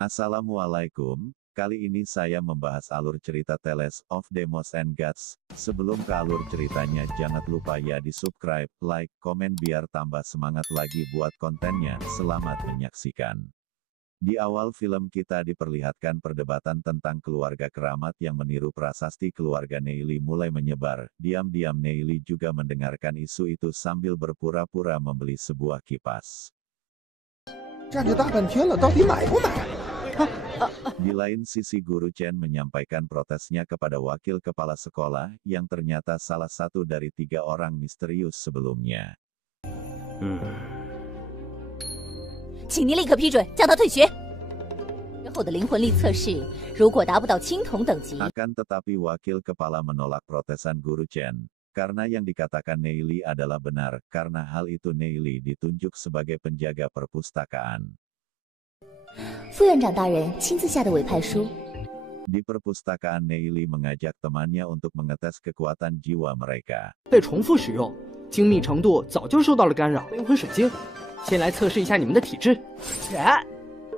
Assalamualaikum, kali ini saya membahas alur cerita Tales of Demons and Gods. Sebelum ke alur ceritanya jangan lupa ya di subscribe, like, komen biar tambah semangat lagi buat kontennya. Selamat menyaksikan. Di awal film kita diperlihatkan perdebatan tentang keluarga keramat yang meniru prasasti keluarga Neili mulai menyebar. Diam-diam Neili juga mendengarkan isu itu sambil berpura-pura membeli sebuah kipas. Di lain sisi Guru Chen menyampaikan protesnya kepada wakil kepala sekolah, yang ternyata salah satu dari 3 orang misterius sebelumnya. 请您立刻批准将他退学。之后的灵魂力测试，如果达不到青铜等级， Akan tetapi wakil kepala menolak protesan Guru Chen, karena yang dikatakan Neili adalah benar, karena hal itu Neili ditunjuk sebagai penjaga perpustakaan. 副院长大人亲自下的委派书。 Di perpustakaan Neili mengajak temannya untuk mengetes kekuatan jiwa mereka. 被重复使用，精密程度早就受到了干扰。灵魂水晶，先来测试一下你们的体质。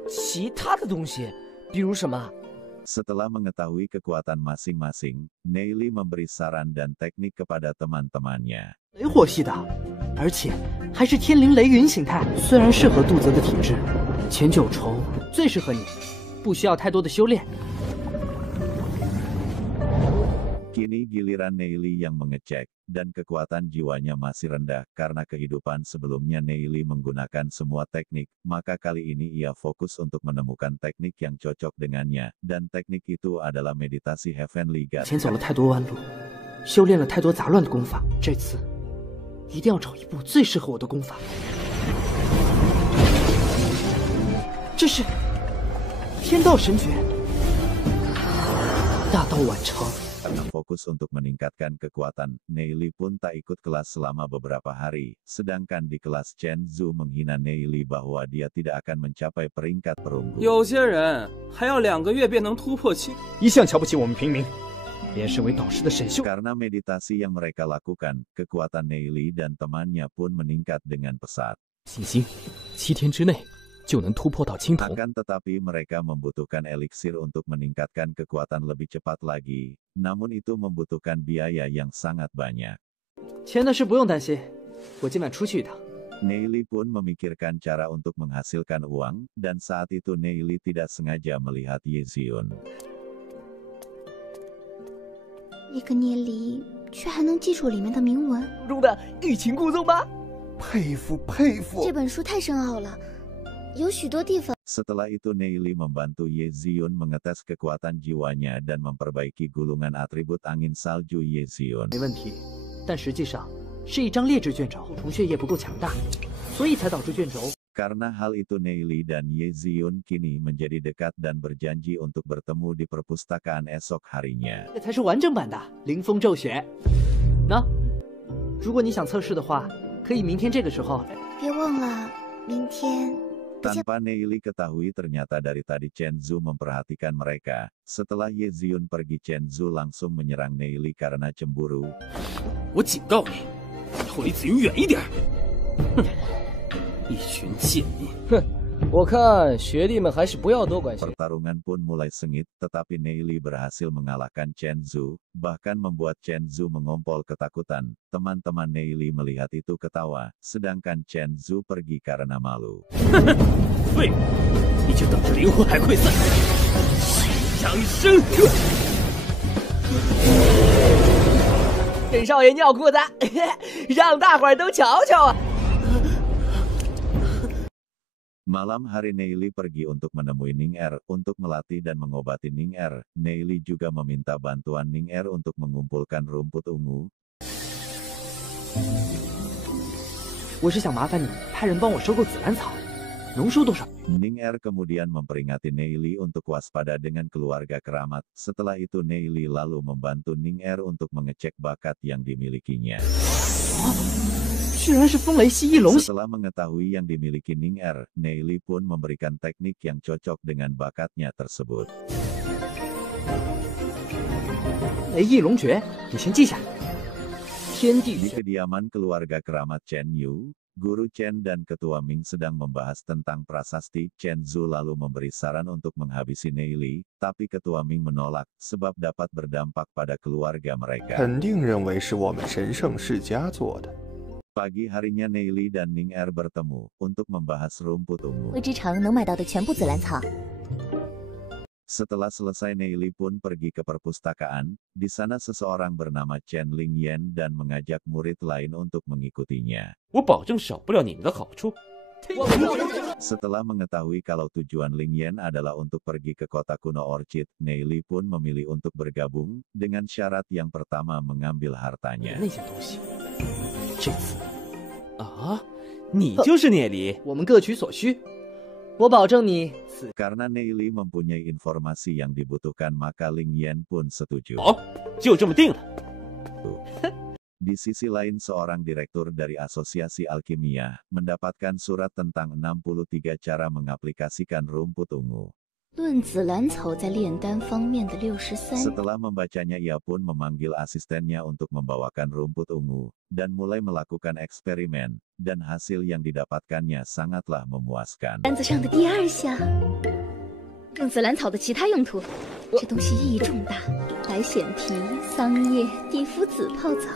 其他的东西，比如什么？ Setelah mengetahui kekuatan masing-masing, Neili memberi saran dan teknik kepada teman-temannya. 雷火系的，而且还是天灵雷云形态。虽然适合杜泽的体质，前九重最适合你，不需要太多的修炼。 Kini giliran Neili yang mengecek, dan kekuatan jiwanya masih rendah, karena kehidupan sebelumnya Neili menggunakan semua teknik, maka kali ini ia fokus untuk menemukan teknik yang cocok dengannya, dan teknik itu adalah meditasi Heavenly God. 前走了太多弯路，修炼了太多杂乱的功法，这次一定要找一部最适合我的功法。这是天道神诀，大道晚成。 Karena fokus untuk meningkatkan kekuatan, Neili pun tak ikut kelas selama beberapa hari, sedangkan di kelas Chen Zhu menghina Neili bahwa dia tidak akan mencapai peringkat perunggu. 有些人还要2个月便能突破青。一向瞧不起我们平民，连身为导师的沈秀。 Karena meditasi yang mereka lakukan, kekuatan Neili dan temannya pun meningkat dengan pesat. 信心，7天之内就能突破到青铜。 Akan tetapi mereka membutuhkan eliksir untuk meningkatkan kekuatan lebih cepat lagi, namun itu membutuhkan biaya yang sangat banyak. 钱的事不用担心，我今晚出去一趟。 Neili pun memikirkan cara untuk menghasilkan uang, dan saat itu Neili tidak sengaja melihat Ye Zion. 一个捏梨却还能记住里面的铭文，中的欲擒故纵吗？佩服佩服！这本书太深奥了，有许多地方。 Setelah itu Neili membantu Ye Zion mengetes kekuatan jiwanya dan memperbaiki gulungan atribut angin salju Ye Zion. 没问题，但实际上是一张劣质卷轴，虫血液不够强大，所以才导致卷轴。 Karena hal itu Neili dan Ye Zion kini menjadi dekat dan berjanji untuk bertemu di perpustakaan esok harinya. 这才是完整版的灵风骤雪。那，如果你想测试的话，可以明天这个时候。别忘了，明天。 Tanpa Neili ketahui ternyata dari tadi Chen Zhu memperhatikan mereka. Setelah Ye Zion pergi Chen Zhu langsung menyerang Neili karena cemburu. 我警告你，以后离紫云远一点。哼，一群贱民。哼，我看学弟们还是不要多管闲。 Pertarungan pun mulai sengit, tetapi Neili berhasil mengalahkan Chen Zhu, bahkan membuat Chen Zhu mengompol ketakutan. Teman-teman Neili melihat itu ketawa, sedangkan Chen Zhu pergi karena malu. 废物，你就等着灵魂海溃散，强生。沈少爷尿裤子，让大伙儿都瞧瞧啊！ Malam hari Neili pergi untuk menemui Ning Er, untuk melatih dan mengobati Ning Er. Neili juga meminta bantuan Ning Er untuk mengumpulkan rumput ungu. 我是想麻烦你派人帮我收购紫兰草，能收多少？ Ning Er kemudian memperingati Neili untuk waspada dengan keluarga keramat. Setelah itu Neili lalu membantu Ning Er untuk mengecek bakat yang dimilikinya. 居然是风雷蜥蜴龙。 Setelah mengetahui yang dimiliki Ning Er, Neili pun memberikan teknik yang cocok dengan bakatnya tersebut. 雷翼龙诀，你先记下。天地 Di kediaman keluarga keramat Chen Yu, Guru Chen dan Ketua Ming sedang membahas tentang prasasti. Chen Zhu lalu memberi saran untuk menghabisi Neili, tapi Ketua Ming menolak, sebab dapat berdampak pada keluarga mereka. 肯定认为是我们神圣世家做的。 Pagi harinya Neili dan Ning Er bertemu, untuk membahas rumput ungu. 会之城能买到的全部紫兰草。 Setelah selesai Neili pun pergi ke perpustakaan, di sana seseorang bernama Chen Lingyan dan mengajak murid lain untuk mengikutinya. 我保证少不了你们的好处。 Setelah mengetahui kalau tujuan Lingyan adalah untuk pergi ke kota kuno Orchid, Neili pun memilih untuk bergabung, dengan syarat yang pertama mengambil hartanya. 那些东西，这次啊，你就是聂离？我们各取所需，我保证你死。 Karena Neili mempunyai informasi yang dibutuhkan maka Lingyan pun setuju. 好，就这么定了。 Di sisi lain seorang direktur dari Asosiasi Alkimia, mendapatkan surat tentang 63 cara mengaplikasikan rumput ungu. 论紫兰草在炼丹方面的63。 Setelah membacanya ia pun memanggil asistennya untuk membawakan rumput ungu, dan mulai melakukan eksperimen, dan hasil yang didapatkannya sangatlah memuaskan. 单子上的第2项，用紫兰草的其他用途，这东西意义重大。白藓皮、桑叶、地肤子泡澡。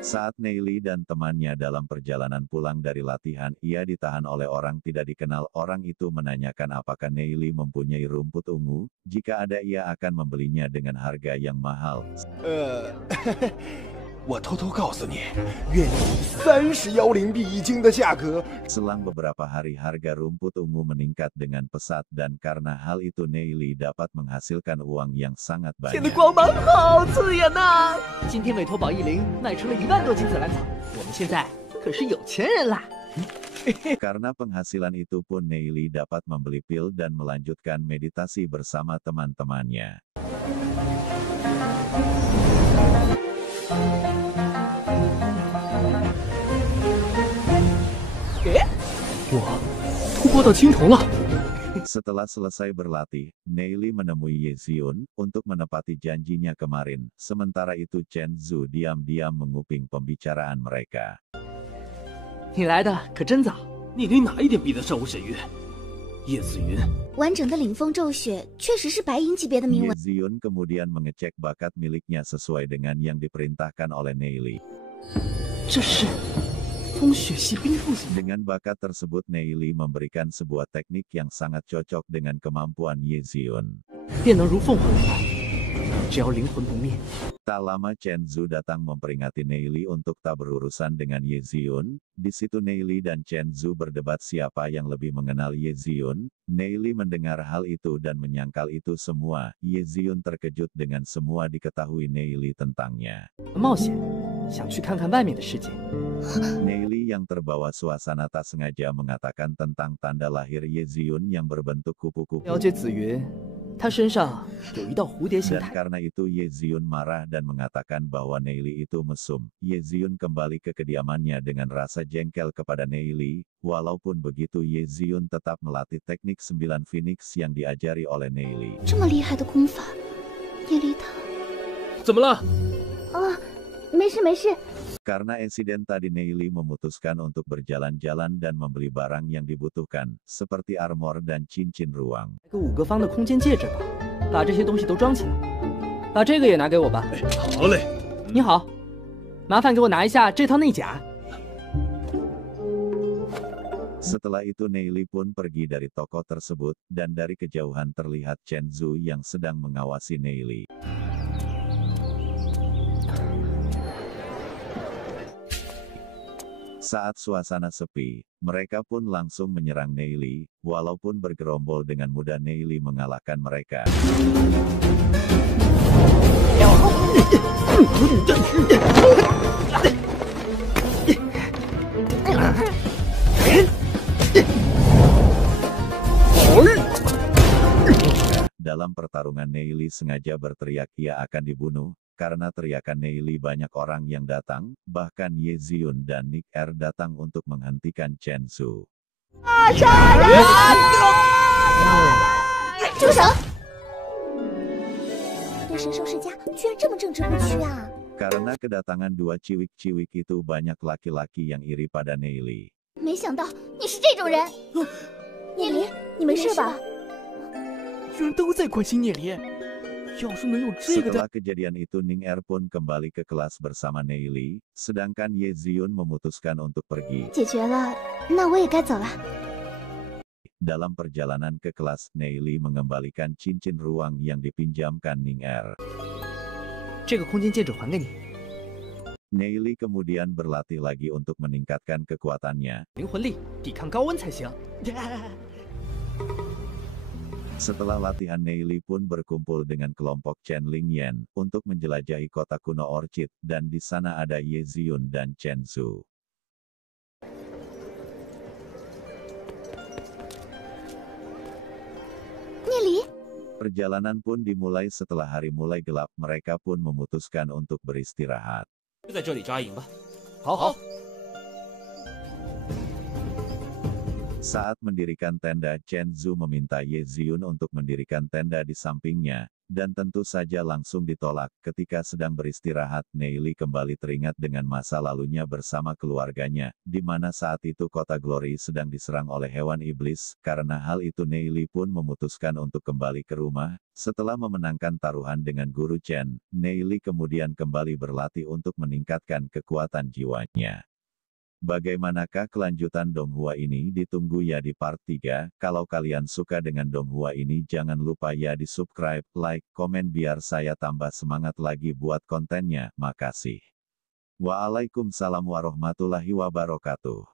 Saat Neili dan temannya dalam perjalanan pulang dari latihan, ia ditahan oleh orang tidak dikenal. Orang itu menanyakan apakah Neili mempunyai rumput ungu, jika ada ia akan membelinya dengan harga yang mahal. 我偷偷告诉你，愿意30妖灵币一斤的价格。 Selang beberapa hari harga rumput ungu meningkat dengan pesat dan karena hal itu Neili dapat menghasilkan uang yang sangat 天的 banyak. 光芒好刺眼呐！今天委托宝义林卖出了1万多斤紫兰草，我们现在可是有钱人啦！ Karena penghasilan itu pun Neili dapat membeli pil dan melanjutkan meditasi bersama teman-temannya. 我突破到青铜了。 Setelah selesai berlatih, Neili menemui Ye Xiun untuk menepati janjinya kemarin. Sementara itu Chen Zhu diam-diam menguping pembicaraan mereka. 你来的可真早。 聂离哪一点比得上我沈月？叶子云，完整的领风骤雪确实是白银级别的铭 Ye 文。 Xiun kemudian mengecek bakat miliknya sesuai dengan yang diperintahkan oleh Neili. 这是风雪系冰凤型。 Dengan bakat tersebut Neili memberikan sebuah teknik yang sangat cocok dengan kemampuan Ye Xiun. 便能如凤凰那般，只要灵魂不灭。 Tak lama Chen Zhu datang memperingati Neili untuk tak berurusan dengan Ye Xiun. Di situ Neili dan Chen Zhu berdebat siapa yang lebih mengenal Ye Xiun. Neili mendengar hal itu dan menyangkal itu semua. Ye Xiun terkejut dengan semua diketahui Neili tentangnya. 冒险，想去看看外面的世界。 Neili yang terbawa suasana tak sengaja mengatakan tentang tanda lahir Ye Xiun yang berbentuk kupu-kupu. 了解紫云，她身上有一道蝴蝶形 Dan 态。 karena itu Ye Xiun marah dan mengatakan bahwa Neili itu mesum. Ye Xiun kembali ke kediamannya dengan rasa jengkel kepada Neili. Walaupun begitu Ye Xiun tetap melatih teknik 9 Phoenix yang diajari oleh Neili. 这么厉害的功法，聂离他……怎么了？没事没事。 Karena insiden tadi Neili memutuskan untuk berjalan-jalan dan membeli barang yang dibutuhkan, seperti armor dan cincin ruang. 个5个方的空间戒指吧，把这些东西都装起来。把这个也拿给我吧。好嘞。你好，麻烦给我拿一下这套内甲。 Setelah itu Neili pun pergi dari toko tersebut, dan dari kejauhan terlihat Chen Zhu yang sedang mengawasi Neili. Saat suasana sepi, mereka pun langsung menyerang Neili. Walaupun bergerombol dengan mudah Neili mengalahkan mereka. Dalam pertarungan Neili sengaja berteriak ia akan dibunuh. Karena teriakan Neili banyak orang yang datang, bahkan Ye Xiun dan Ning Er datang untuk menghentikan Chen Zhu. 住手！对神兽世家居然这么正直不屈啊！ Karena kedatangan dua ciwik-ciwik itu banyak laki-laki yang iri pada Neili. 没想到你是这种人。聂离，你没事吧？ 居然都在关心聂离。要是没有这个的， Setelah kejadian itu Ning-Er pun kembali ke kelas bersama Neili, sedangkan Ye Ziyun memutuskan untuk pergi. 解决了，那我也该走了。 Dalam perjalanan ke kelas, Neili mengembalikan cincin ruang yang dipinjamkan Ning-Er. 这个空间戒指还给你。 Neili kemudian berlatih lagi untuk meningkatkan kekuatannya. 灵魂力抵抗高温才行。 Setelah latihan Neili pun berkumpul dengan kelompok Chen Lingyan untuk menjelajahi kota kuno Orchid, dan di sana ada Ye Ziyun dan Chen Zhu. 聂离， Perjalanan pun dimulai setelah hari mulai gelap, mereka pun memutuskan untuk beristirahat. 就在这里扎营吧。 好好。 Saat mendirikan tenda, Chen Zhu meminta Ye Ziyun untuk mendirikan tenda di sampingnya, dan tentu saja langsung ditolak. Ketika sedang beristirahat, Neili kembali teringat dengan masa lalunya bersama keluarganya, di mana saat itu kota Glory sedang diserang oleh hewan iblis. Karena hal itu Neili pun memutuskan untuk kembali ke rumah. Setelah memenangkan taruhan dengan Guru Chen, Neili kemudian kembali berlatih untuk meningkatkan kekuatan jiwanya. Bagaimanakah kelanjutan Donghua ini? Ditunggu ya di part 3. Kalau kalian suka dengan Donghua ini jangan lupa ya di subscribe, like, komen biar saya tambah semangat lagi buat kontennya. Makasih. Waalaikumsalam warahmatullahi wabarakatuh.